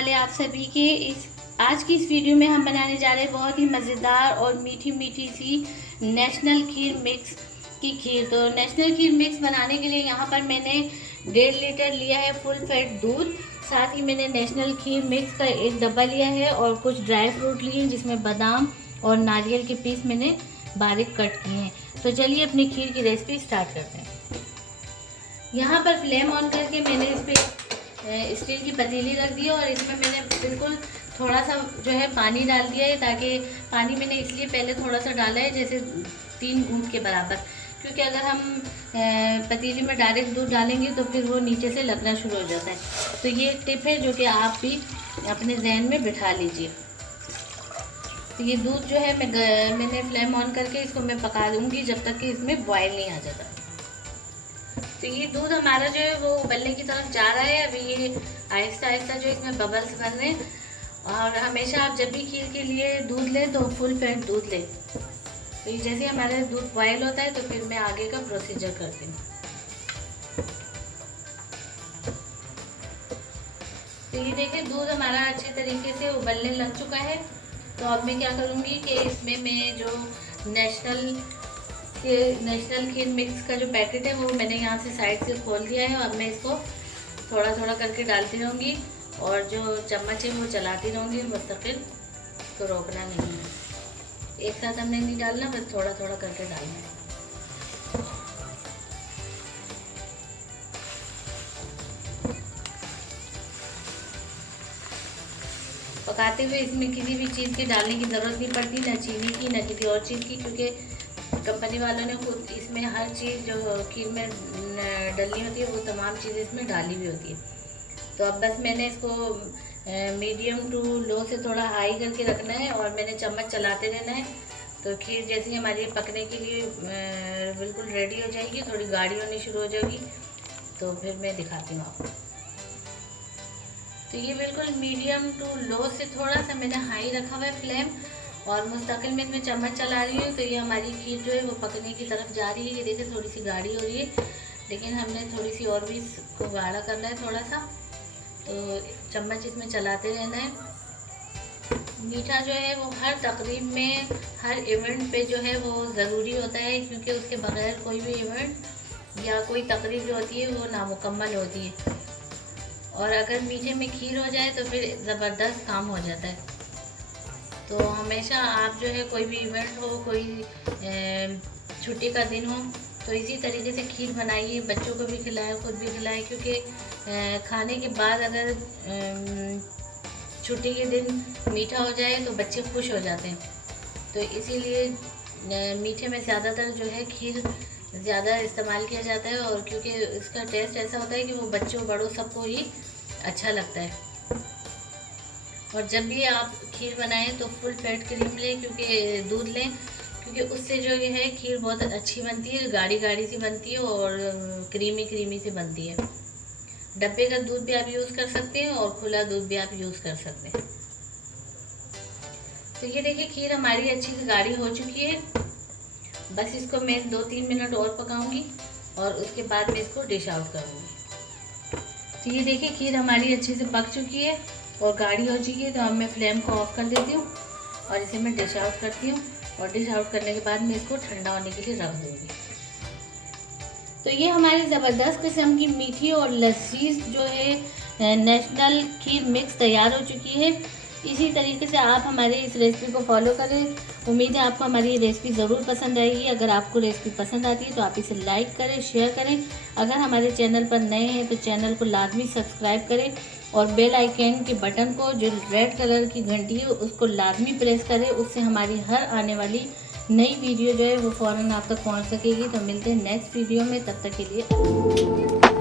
वाले आप सभी के। आज की इस वीडियो में हम बनाने जा रहे हैं बहुत ही मज़ेदार और मीठी मीठी सी नेशनल खीर मिक्स की खीर। तो नेशनल खीर मिक्स बनाने के लिए यहाँ पर मैंने 1.5 लीटर लिया है फुल फैट दूध। साथ ही मैंने नेशनल खीर मिक्स का एक डब्बा लिया है और कुछ ड्राई फ्रूट लिए हैं जिसमें बादाम और नारियल के पीस मैंने बारीक कट किए हैं। तो चलिए अपनी खीर की रेसिपी स्टार्ट करते हैं। यहाँ पर फ्लेम ऑन करके मैंने इस पर स्टील की पतीली रख दी और इसमें मैंने बिल्कुल थोड़ा सा जो है पानी डाल दिया है, ताकि पानी मैंने इसलिए पहले थोड़ा सा डाला है जैसे 3 घूंट के बराबर, क्योंकि अगर हम पतीली में डायरेक्ट दूध डालेंगे तो फिर वो नीचे से लगना शुरू हो जाता है। तो ये एक टिप है जो कि आप भी अपने जहन में बिठा लीजिए। तो ये दूध जो है मैंने फ्लेम ऑन करके इसको मैं पका दूँगी जब तक कि इसमें बॉयल नहीं आ जाता। तो ये दूध हमारा जो है वो उबलने की तरफ जा रहा है। अभी ये आहिस्ता आहिस्ता जो इसमें बबल्स बन रहे हैं। और हमेशा आप जब भी खीर के लिए दूध लें तो फुल फैट दूध लें। तो ये जैसे हमारा दूध बॉयल होता है तो फिर मैं आगे का प्रोसीजर करती हूँ। तो ये देखिए दूध हमारा अच्छे तरीके से उबलने लग चुका है। तो अब मैं क्या करूँगी कि इसमें मैं जो नेशनल खीर मिक्स का जो पैकेट है वो मैंने यहाँ से साइड से खोल दिया है। अब मैं इसको थोड़ा थोड़ा करके डालती रहूँगी और जो चम्मच है वो चलाती रहूँगी मुस्तकिल, तो रोकना नहीं है। एक साथ हमने नहीं डालना, बस थोड़ा थोड़ा करके डालना है। पकाते हुए इसमें किसी भी चीज़ की डालने की ज़रूरत नहीं पड़ती, ना चीनी की ना किसी और चीज़ की, क्योंकि कंपनी वालों ने खुद इसमें हर चीज़ जो खीर में डलनी होती है वो तमाम चीज़ें इसमें डाली हुई होती है। तो अब बस मैंने इसको मीडियम टू लो से थोड़ा हाई करके रखना है और मैंने चम्मच चलाते रहना है। तो खीर जैसे हमारी पकने के लिए बिल्कुल रेडी हो जाएगी, थोड़ी गाढ़ी होनी शुरू हो जाएगी, तो फिर मैं दिखाती हूँ आपको। तो ये बिल्कुल मीडियम टू लो से थोड़ा सा मैंने हाई रखा हुआ है फ्लेम, और मुस्तकिल में इसमें चम्मच चला रही हूँ। तो ये हमारी खीर जो है वो पकने की तरफ जा रही है। ये देखिए थोड़ी सी गाढ़ी हो रही है, लेकिन हमने थोड़ी सी और भी इसको गाढ़ा करना है थोड़ा सा। तो चम्मच इसमें चलाते रहना है। मीठा जो है वो हर तकरीब में, हर इवेंट पे जो है वो ज़रूरी होता है, क्योंकि उसके बगैर कोई भी इवेंट या कोई तकरीब जो होती है वो नामुकम्मल होती है। और अगर मीठे में खीर हो जाए तो फिर ज़बरदस्त काम हो जाता है। तो हमेशा आप जो है कोई भी इवेंट हो, कोई छुट्टी का दिन हो, तो इसी तरीके से खीर बनाइए, बच्चों को भी खिलाएं, खुद भी खिलाएं, क्योंकि खाने के बाद अगर छुट्टी के दिन मीठा हो जाए तो बच्चे खुश हो जाते हैं। तो इसीलिए मीठे में ज़्यादातर जो है खीर ज़्यादा इस्तेमाल किया जाता है, और क्योंकि इसका टेस्ट ऐसा होता है कि वो बच्चों बड़ों सबको ही अच्छा लगता है। और जब भी आप खीर बनाएं तो फुल फैट क्रीम लें, क्योंकि दूध लें, क्योंकि उससे जो ये है खीर बहुत अच्छी बनती है, गाढ़ी गाढ़ी सी बनती है और क्रीमी क्रीमी सी बनती है। डब्बे का दूध भी आप यूज़ कर सकते हैं और खुला दूध भी आप यूज़ कर सकते हैं। तो ये देखिए खीर हमारी अच्छी सी गाढ़ी हो चुकी है। बस इसको मैं 2-3 मिनट और पकाऊंगी और उसके बाद मैं इसको डिश आउट करूँगी। तो ये देखिए खीर हमारी अच्छे से पक चुकी है और गाढ़ी हो चुकी है। तो अब मैं फ्लेम को ऑफ कर देती हूँ और इसे मैं डिश आउट करती हूँ, और डिश आउट करने के बाद मैं इसको ठंडा होने के लिए रख दूँगी। तो ये हमारी ज़बरदस्त किस्म की मीठी और लजीज जो है नेशनल खीर मिक्स तैयार हो चुकी है। इसी तरीके से आप हमारी इस रेसिपी को फॉलो करें। उम्मीद है आपको हमारी ये रेसिपी ज़रूर पसंद आएगी। अगर आपको रेसिपी पसंद आती है तो आप इसे लाइक करें, शेयर करें। अगर हमारे चैनल पर नए हैं तो चैनल को लाजमी सब्सक्राइब करें और बेल आइकन के बटन को, जो रेड कलर की घंटी है, उसको लाजमी प्रेस करें। उससे हमारी हर आने वाली नई वीडियो जो है वो फ़ौरन आप तक पहुंच सकेगी। तो मिलते हैं नेक्स्ट वीडियो में, तब तक के लिए।